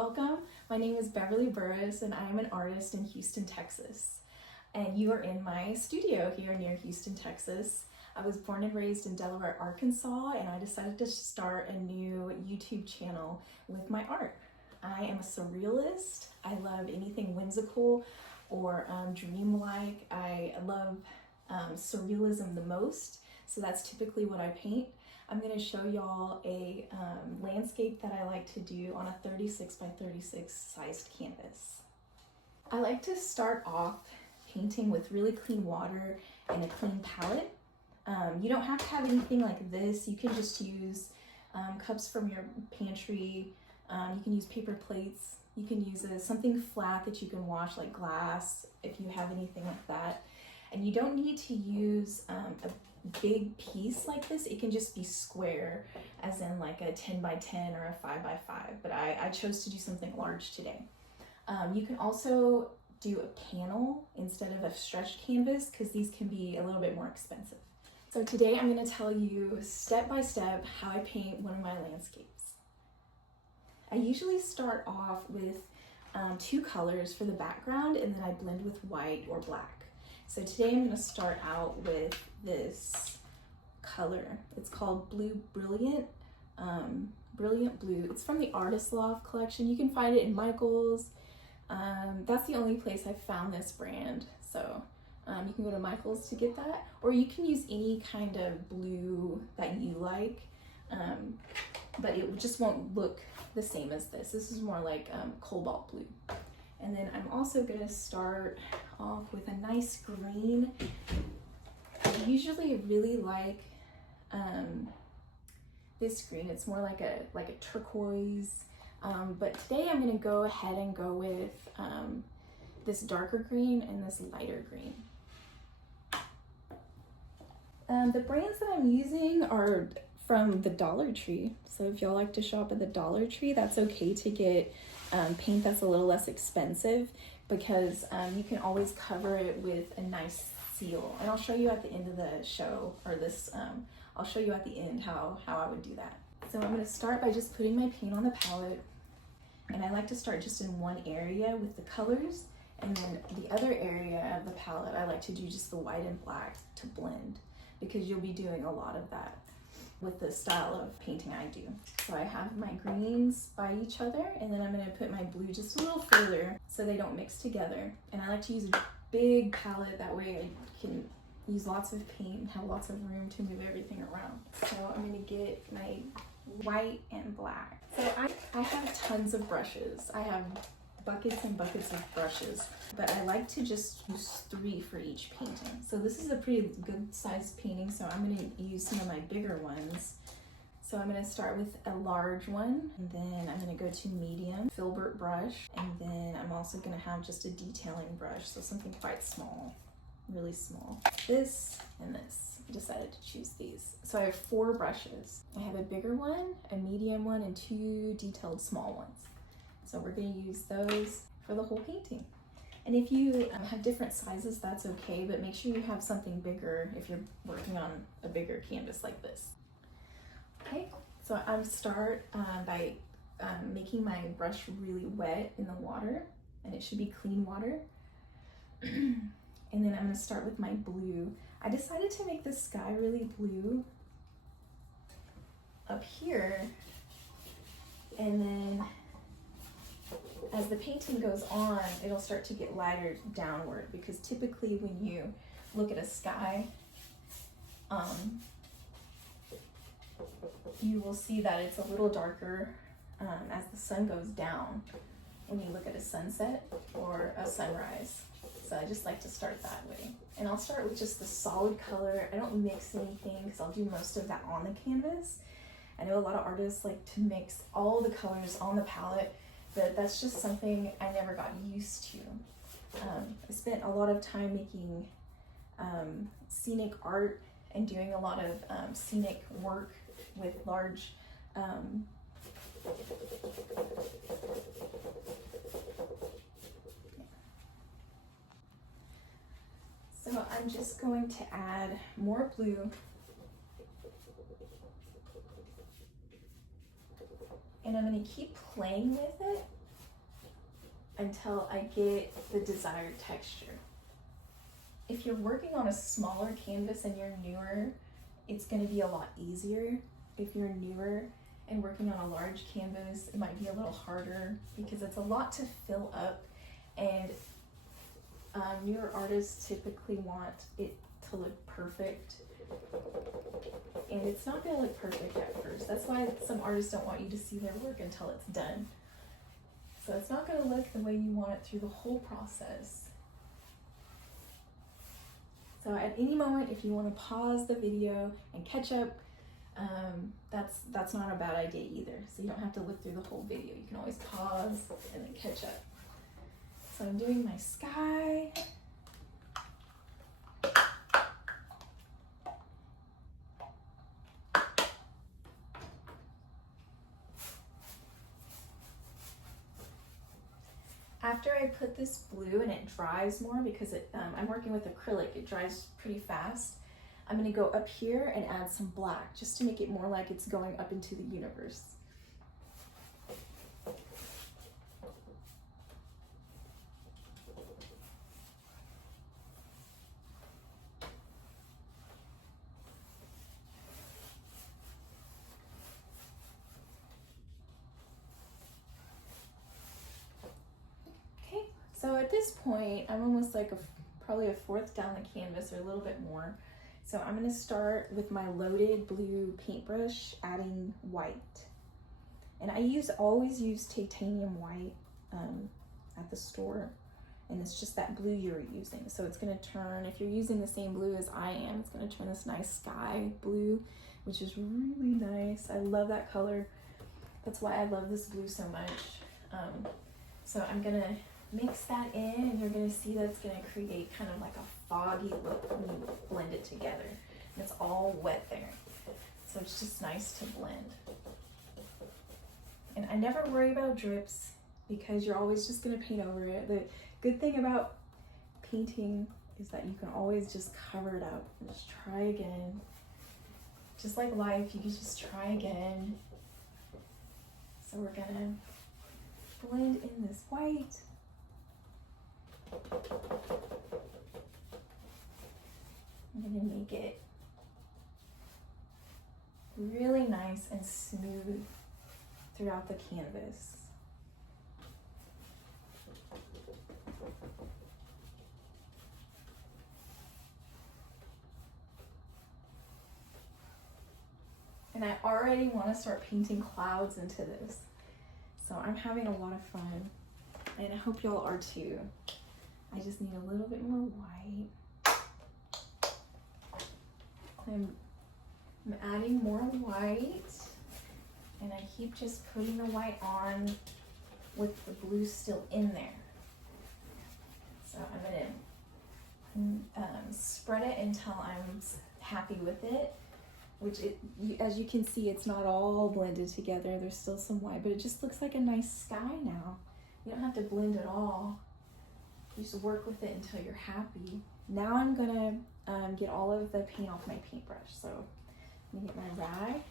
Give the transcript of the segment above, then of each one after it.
welcome. My name is Beverly Burris and I am an artist in Houston, Texas. And you are in my studio here near Houston, Texas. I was born and raised in Delaware, Arkansas, and I decided to start a new YouTube channel with my art. I am a surrealist. I love anything whimsical or dreamlike. I love surrealism the most, so that's typically what I paint. I'm going to show y'all a landscape that I like to do on a 36 by 36 sized canvas. I like to start off painting with really clean water and a clean palette. You don't have to have anything like this. You can just use cups from your pantry. You can use paper plates. You can use something flat that you can wash, like glass, if you have anything like that. And you don't need to use a big piece like this. It can just be square, as in like a 10 by 10 or a 5 by 5, but I chose to do something large today. You can also do a panel instead of a stretched canvas because these can be a little bit more expensive. So today I'm going to tell you step by step how I paint one of my landscapes. I usually start off with two colors for the background, and then I blend with white or black. So today I'm going to start out with this color. It's called Blue Brilliant, Brilliant Blue. It's from the Artist Loft collection. You can find it in Michael's. That's the only place I've found this brand. So you can go to Michael's to get that, or you can use any kind of blue that you like, but it just won't look the same as this. This is more like cobalt blue. And then I'm also going to start off with a nice green. I usually really like this green. It's more like a turquoise, but today I'm going to go ahead and go with this darker green and this lighter green. The brands that I'm using are from the Dollar Tree. So if y'all like to shop at the Dollar Tree, that's okay to get paint that's a little less expensive, because you can always cover it with a nice seal. And I'll show you at the end of the show, or this, I'll show you at the end how I would do that. So I'm going to start by just putting my paint on the palette. And I like to start just in one area with the colors, and then the other area of the palette I like to do just the white and black to blend, because you'll be doing a lot of that with the style of painting I do. So I have my greens by each other, and then I'm going to put my blue just a little further so they don't mix together. And I like to use a big palette, that way I can use lots of paint and have lots of room to move everything around. So I'm going to get my white and black. So I have tons of brushes. I have buckets and buckets of brushes, but I like to just use 3 for each painting. So this is a pretty good sized painting, so I'm going to use some of my bigger ones. So I'm going to start with a large one, and then I'm going to go to medium, filbert brush, and then I'm also going to have just a detailing brush, so something quite small, really small. This and this. I decided to choose these. So I have 4 brushes. I have a bigger one, a medium one, and 2 detailed small ones. So we're going to use those for the whole painting. And if you have different sizes, that's okay, but make sure you have something bigger if you're working on a bigger canvas like this. Okay, so I'm start by making my brush really wet in the water, and it should be clean water. And then I'm going to start with my blue. I decided to make the sky really blue up here, and then as the painting goes on, it'll start to get lighter downward, because typically when you look at a sky, you will see that it's a little darker as the sun goes down when you look at a sunset or a sunrise. So I just like to start that way. And I'll start with just the solid color. I don't mix anything because I'll do most of that on the canvas. I know a lot of artists like to mix all the colors on the palette, but that's just something I never got used to. I spent a lot of time making scenic art and doing a lot of scenic work with large So I'm just going to add more blue, and I'm going to keep playing with it until I get the desired texture. If you're working on a smaller canvas and you're newer, it's going to be a lot easier. If you're newer and working on a large canvas, it might be a little harder because it's a lot to fill up, and newer artists typically want it to look perfect, and it's not going to look perfect at first. That's why some artists don't want you to see their work until it's done. So it's not going to look the way you want it through the whole process. So at any moment, if you want to pause the video and catch up, that's not a bad idea either. So you don't have to look through the whole video. You can always pause and then catch up. So I'm doing my sky. After I put this blue and it dries more, because I'm working with acrylic, it dries pretty fast, I'm going to go up here and add some black just to make it more like it's going up into the universe. So at this point, I'm almost like probably a fourth down the canvas or a little bit more. So I'm gonna start with my loaded blue paintbrush, adding white. And I always use titanium white at the store. And it's just that blue you're using. So it's gonna turn, if you're using the same blue as I am, it's gonna turn this nice sky blue, which is really nice. I love that color. That's why I love this blue so much. So I'm gonna mix that in, and you're going to see that it's going to create kind of like a foggy look when you blend it together. And it's all wet there. So it's just nice to blend. And I never worry about drips because you're always just going to paint over it. The good thing about painting is that you can always just cover it up and just try again. Just like life, you can just try again. So we're going to blend in this white. I'm going to make it really nice and smooth throughout the canvas. And I already want to start painting clouds into this. So I'm having a lot of fun, and I hope y'all are too. I just need a little bit more white. I'm adding more white, and I keep just putting the white on with the blue still in there. So I'm gonna spread it until I'm happy with it, which as you can see, it's not all blended together. There's still some white, but it just looks like a nice sky now. You don't have to blend it all. You just work with it until you're happy. Now I'm gonna get all of the paint off my paintbrush. So I'm gonna get my rag,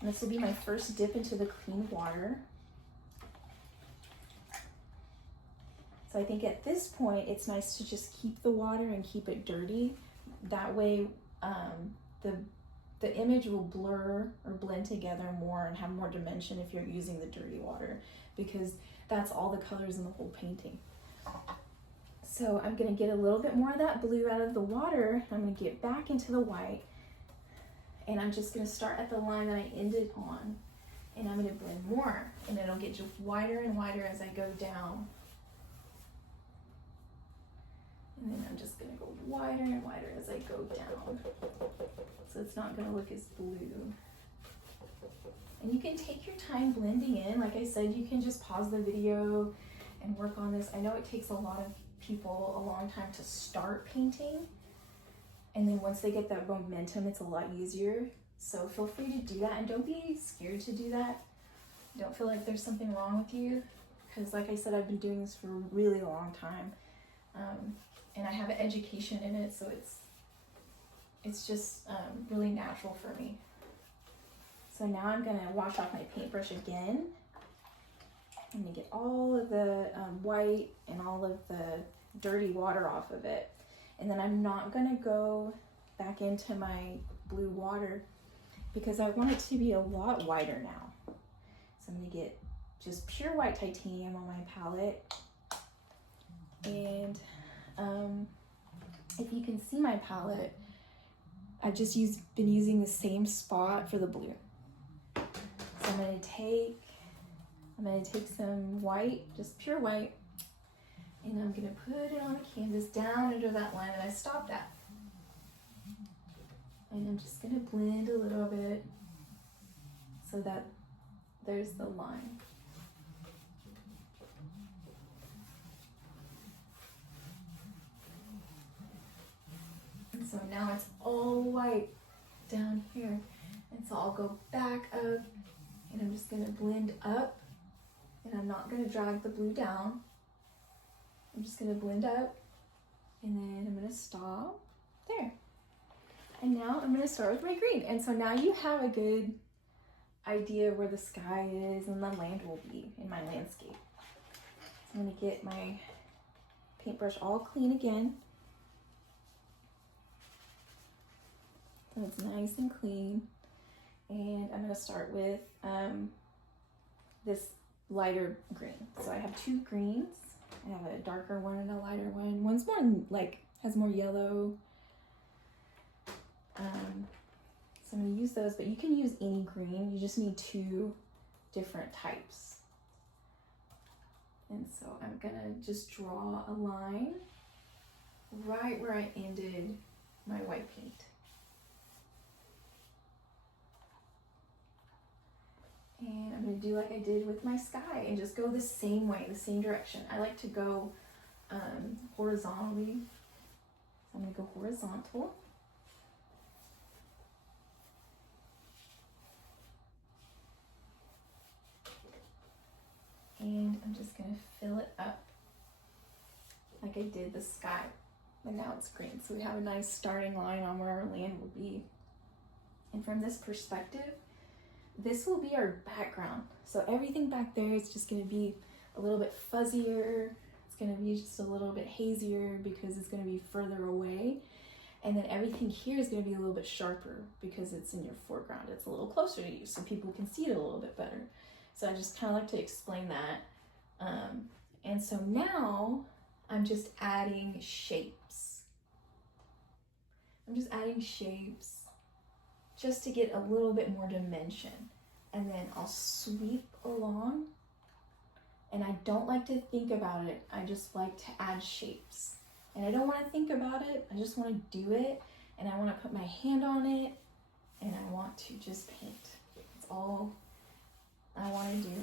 and this will be my first dip into the clean water. So I think at this point, it's nice to just keep the water and keep it dirty. That way the image will blur or blend together more and have more dimension if you're using the dirty water, because that's all the colors in the whole painting. So I'm gonna get a little bit more of that blue out of the water. I'm gonna get back into the white, and I'm just gonna start at the line that I ended on, and I'm gonna blend more, and it'll get just wider and wider as I go down. And then I'm just gonna go wider and wider as I go down. So it's not gonna look as blue. And you can take your time blending in. Like I said, you can just pause the video and work on this. I know it takes a lot of people a long time to start painting. And then once they get that momentum, it's a lot easier. So feel free to do that, and don't be scared to do that. Don't feel like there's something wrong with you, because like I said, I've been doing this for a really long time. And I have an education in it, so it's just really natural for me. So now I'm gonna wash off my paintbrush again. I'm gonna get all of the white and all of the dirty water off of it. And then I'm not gonna go back into my blue water because I want it to be a lot whiter now. So I'm gonna get just pure white titanium on my palette. And if you can see my palette, I've just been using the same spot for the blue. So I'm gonna take some white, just pure white, and I'm gonna put it on the canvas down under that line that I stopped at. And I'm just gonna blend a little bit so that there's the line. And so now it's all white down here. And so I'll go back up and I'm just gonna blend up, and I'm not gonna drag the blue down. I'm just gonna blend up, and then I'm gonna stop there. And now I'm gonna start with my green. And so now you have a good idea where the sky is and the land will be in my landscape. I'm gonna get my paintbrush all clean again. So it's nice and clean. And I'm gonna start with this lighter green. So I have two greens. I have a darker one and a lighter one. One's more like, has more yellow. So I'm gonna use those, but you can use any green. You just need two different types. And so I'm gonna just draw a line right where I ended my white paint. And I'm gonna do like I did with my sky and just go the same way, the same direction. I like to go horizontally. So I'm gonna go horizontal. And I'm just gonna fill it up like I did the sky, and now it's green. So we have a nice starting line on where our land will be. And from this perspective, this will be our background. So everything back there is just gonna be a little bit fuzzier. It's gonna be just a little bit hazier because it's gonna be further away. And then everything here is gonna be a little bit sharper because it's in your foreground. It's a little closer to you so people can see it a little bit better. So I just kind of like to explain that. And so now I'm just adding shapes. I'm just adding shapes just to get a little bit more dimension. And then I'll sweep along. And I don't like to think about it. I just like to add shapes. And I don't want to think about it. I just want to do it. And I want to put my hand on it. And I want to just paint. It's all I want to do.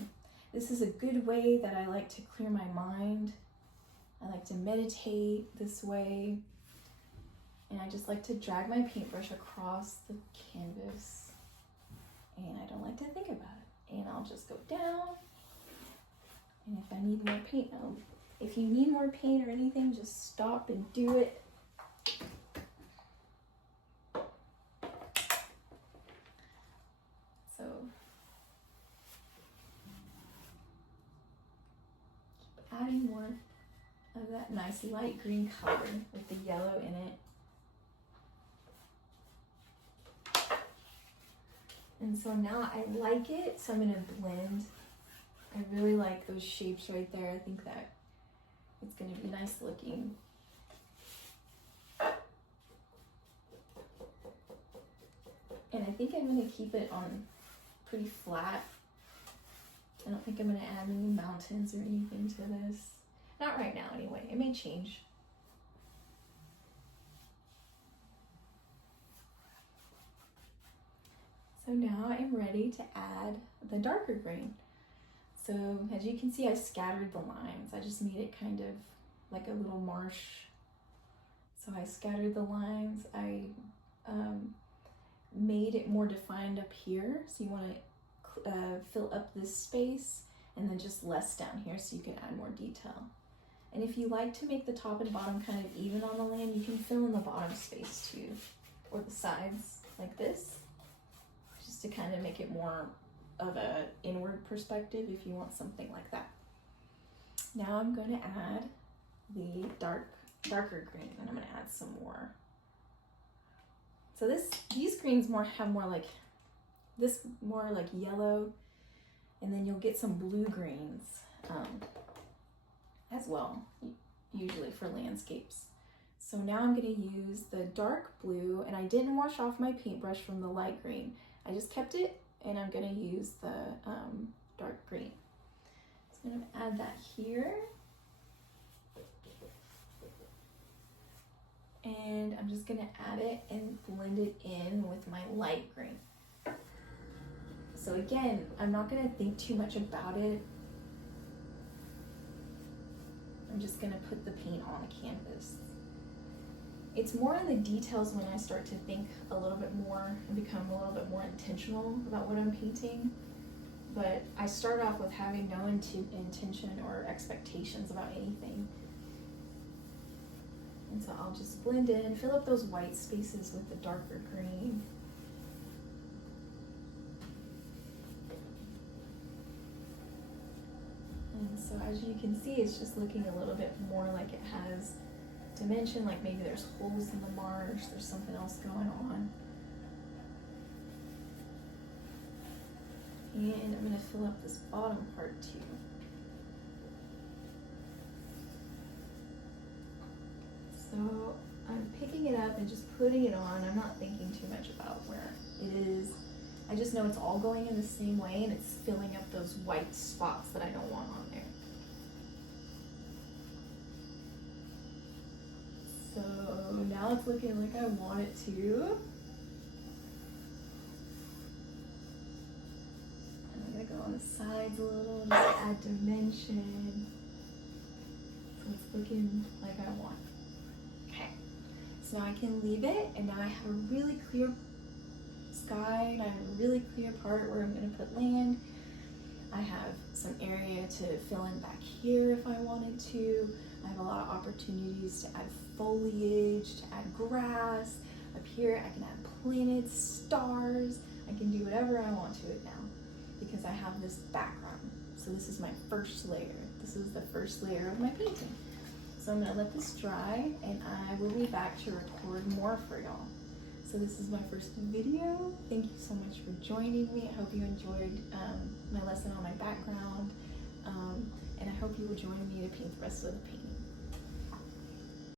This is a good way that I like to clear my mind. I like to meditate this way. And I just like to drag my paintbrush across the canvas. And I don't like to think about it. And I'll just go down. And if I need more paint, if you need more paint or anything, just stop and do it. So keep adding more of that nice light green color with the yellow in it. And so now I like it, so I'm gonna blend. I really like those shapes right there. I think that it's gonna be nice looking. And I think I'm gonna keep it on pretty flat. I don't think I'm gonna add any mountains or anything to this. Not right now anyway, it may change. So now I'm ready to add the darker green. So as you can see, I scattered the lines. I just made it kind of like a little marsh. So I scattered the lines. I made it more defined up here. So you want to fill up this space and then just less down here so you can add more detail. And if you like to make the top and bottom kind of even on the land, you can fill in the bottom space too, or the sides like this, just to kind of make it more of a inward perspective if you want something like that. Now I'm going to add the darker green, and I'm going to add some more. So these greens have more like yellow, and then you'll get some blue greens as well, usually for landscapes. So now I'm going to use the dark blue, and I didn't wash off my paintbrush from the light green. I just kept it, and I'm going to use the dark green. So I'm going to add that here. And I'm just going to add it and blend it in with my light green. So again, I'm not going to think too much about it. I'm just going to put the paint on the canvas. It's more in the details when I start to think a little bit more and become a little bit more intentional about what I'm painting. But I start off with having no intention or expectations about anything. And so I'll just blend in, fill up those white spaces with the darker green. And so as you can see, it's just looking a little bit more like it has dimension, like maybe there's holes in the marsh, there's something else going on. And I'm going to fill up this bottom part too. So I'm picking it up and just putting it on. I'm not thinking too much about where it is. I just know it's all going in the same way, and it's filling up those white spots that I don't want on there. So now it's looking like I want it to. And I'm going to go on the sides a little, just add dimension. So it's looking like I want. Okay, so now I can leave it, and now I have a really clear sky, and I have a really clear part where I'm going to put land. I have some area to fill in back here if I wanted to. I have a lot of opportunities to add foliage, to add grass. Up here I can add planets, stars. I can do whatever I want to it now because I have this background. So this is my first layer. This is the first layer of my painting. So I'm going to let this dry, and I will be back to record more for y'all. So this is my first video. Thank you so much for joining me. I hope you enjoyed my lesson on my background, and I hope you will join me to paint the rest of the painting.